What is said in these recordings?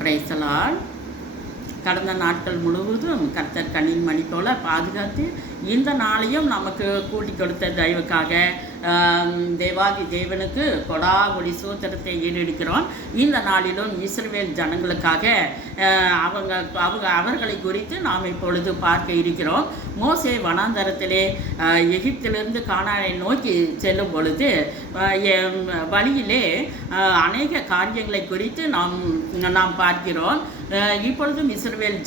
Praise the Lord. கடந்த நாட்கள் முழுவதும் கர்த்தர் கண்ணின் மணி போல பாதுகாத்து இந்த நாளையும் நமக்கு கூட்டி கொடுத்த தயவுக்காக தேவாதி தேவனுக்கு கொடாகொடி சூத்திரத்தை ஈடுக்கிறோம். இந்த நாளிலும் இஸ்ரவேல் ஜனங்களுக்காக அவர்களை குறித்து நாம் இப்பொழுது பார்க்க இருக்கிறோம். மோசே வனாந்தரத்திலே எகிப்திலிருந்து கானானை நோக்கி செல்லும் பொழுது வழியிலே அநேக காரியங்களை குறித்து நாம் பார்க்கிறோம். இப்பொழுதும் இஸ்ரவேல்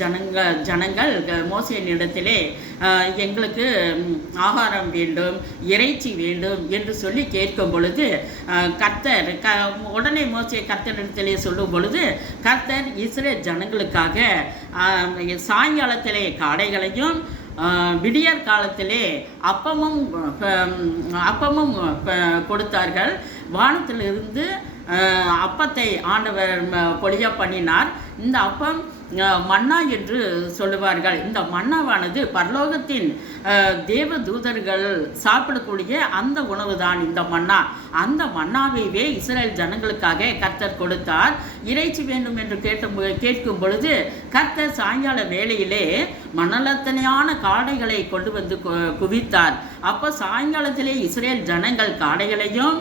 ஜனங்கள் மோசேயினிடத்திலே எங்களுக்கு ஆகாரம் வேண்டும், இறைச்சி வேண்டும் என்று சொல்லி கேட்கும் பொழுது கர்த்தர் உடனே மோசே கர்த்தரிடத்திலே சொல்லும் பொழுது கர்த்தர் இஸ்ரவேல் ஜனங்களுக்காக சாயங்காலத்திலே காடைகளையும் விடியற் காலத்திலே அப்பமும் கொடுத்தார்கள். வானத்திலிருந்து அப்பத்தை ஆண்டவர் பொழிய பண்ணினார். இந்த அப்பம் மன்னா என்று சொல்லுவார்கள். இந்த மன்னாவானது பரலோகத்தின் தேவ தூதர்கள் சாப்பிடக்கூடிய அந்த உணவு தான் இந்த மன்னா. அந்த மன்னாவையே இஸ்ரேல் ஜனங்களுக்காக கர்த்தர் கொடுத்தார். இறைச்சி வேண்டும் என்று கேட்கும் பொழுது கர்த்தர் சாயங்கால வேளையிலே மணலத்தனையான காடைகளை கொண்டு வந்து குவித்தார். அப்போ சாயங்காலத்திலே இஸ்ரேல் ஜனங்கள் காடைகளையும்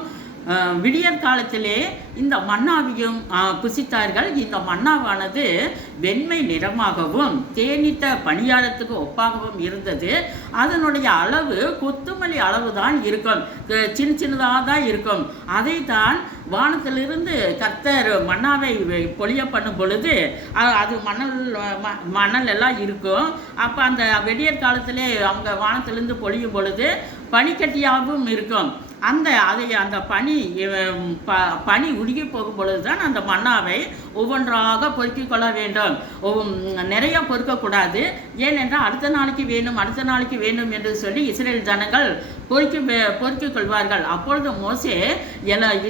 விடியற் காலத்திலே இந்த மன்னாவையும் புசித்தார்கள். இந்த மன்னாவானது வெண்மை நிறமாகவும் தேனிட்ட பணியாரத்துக்கு ஒப்பாகவும் இருந்தது. அதனுடைய அளவு கொத்துமல்லி அளவு தான் இருக்கும், சின்னதாக தான் இருக்கும். அதை தான் வானத்திலிருந்து கர்த்தர் மன்னாவை பொழிய பண்ணும் பொழுது அது மணல் எல்லாம் இருக்கும். அப்போ அந்த வெடியற் காலத்திலே அவங்க வானத்திலிருந்து பொழியும் பொழுது பனிக்கட்டியாகவும் இருக்கும். அந்த பனி உருகி போகும் பொழுது தான் அந்த மன்னாவை ஒவ்வொன்றாக பொறுக்கிக் கொள்ள வேண்டும். நிறைய பொறுக்கக்கூடாது. ஏனென்றால் அடுத்த நாளைக்கு வேணும் என்று சொல்லி இஸ்ரேல் ஜனங்கள் பொறுக்கிக் கொள்வார்கள். அப்பொழுது மோசே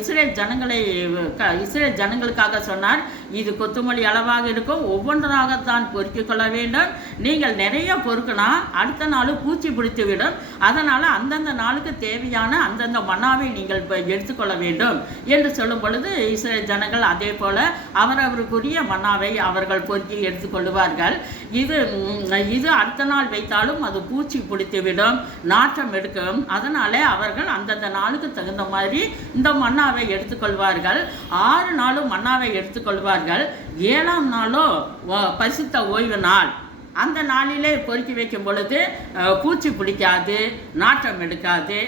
இஸ்ரேல் ஜனங்களுக்காக சொன்னார், இது கொத்துமல்லி அளவாக இருக்கும், ஒவ்வொன்றாகத்தான் பொறுக்கிக் கொள்ள வேண்டும். நீங்கள் நிறைய பொறுக்கினா அடுத்த நாள் பூச்சி பிடித்துவிடும். அதனால் அந்தந்த நாளுக்கு தேவையான அந்தந்த மன்னாவை நீங்கள் எடுத்துக்கொள்ள வேண்டும் என்று சொல்லும் பொழுது இஸ்ரேல் ஜனங்கள் அதே போல அவரவருக்குரிய மன்னாவை அவர்கள் பொறுக்கி எடுத்துக்கொள்வார்கள். இது அடுத்த நாள் வைத்தாலும் அது பூச்சி பிடித்துவிடும், நாற்றம் எடுக்கும். அதனால அவர்கள் அந்தந்த நாளுக்கு தகுந்த மாதிரி இந்த மன்னாவை எடுத்துக்கொள்வார்கள். 6 நாளும் மன்னாவை எடுத்துக்கொள்வார்கள். 7ஆம் நாளோ பரிசுத்த ஓய்வு நாள். அந்த நாளிலே பொறுக்கி வைக்கும் பொழுது பூச்சி பிடிக்காது, நாற்றம் எடுக்காது.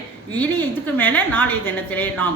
இனி இதுக்கு மேலே நாளைய தினத்திலே நாம்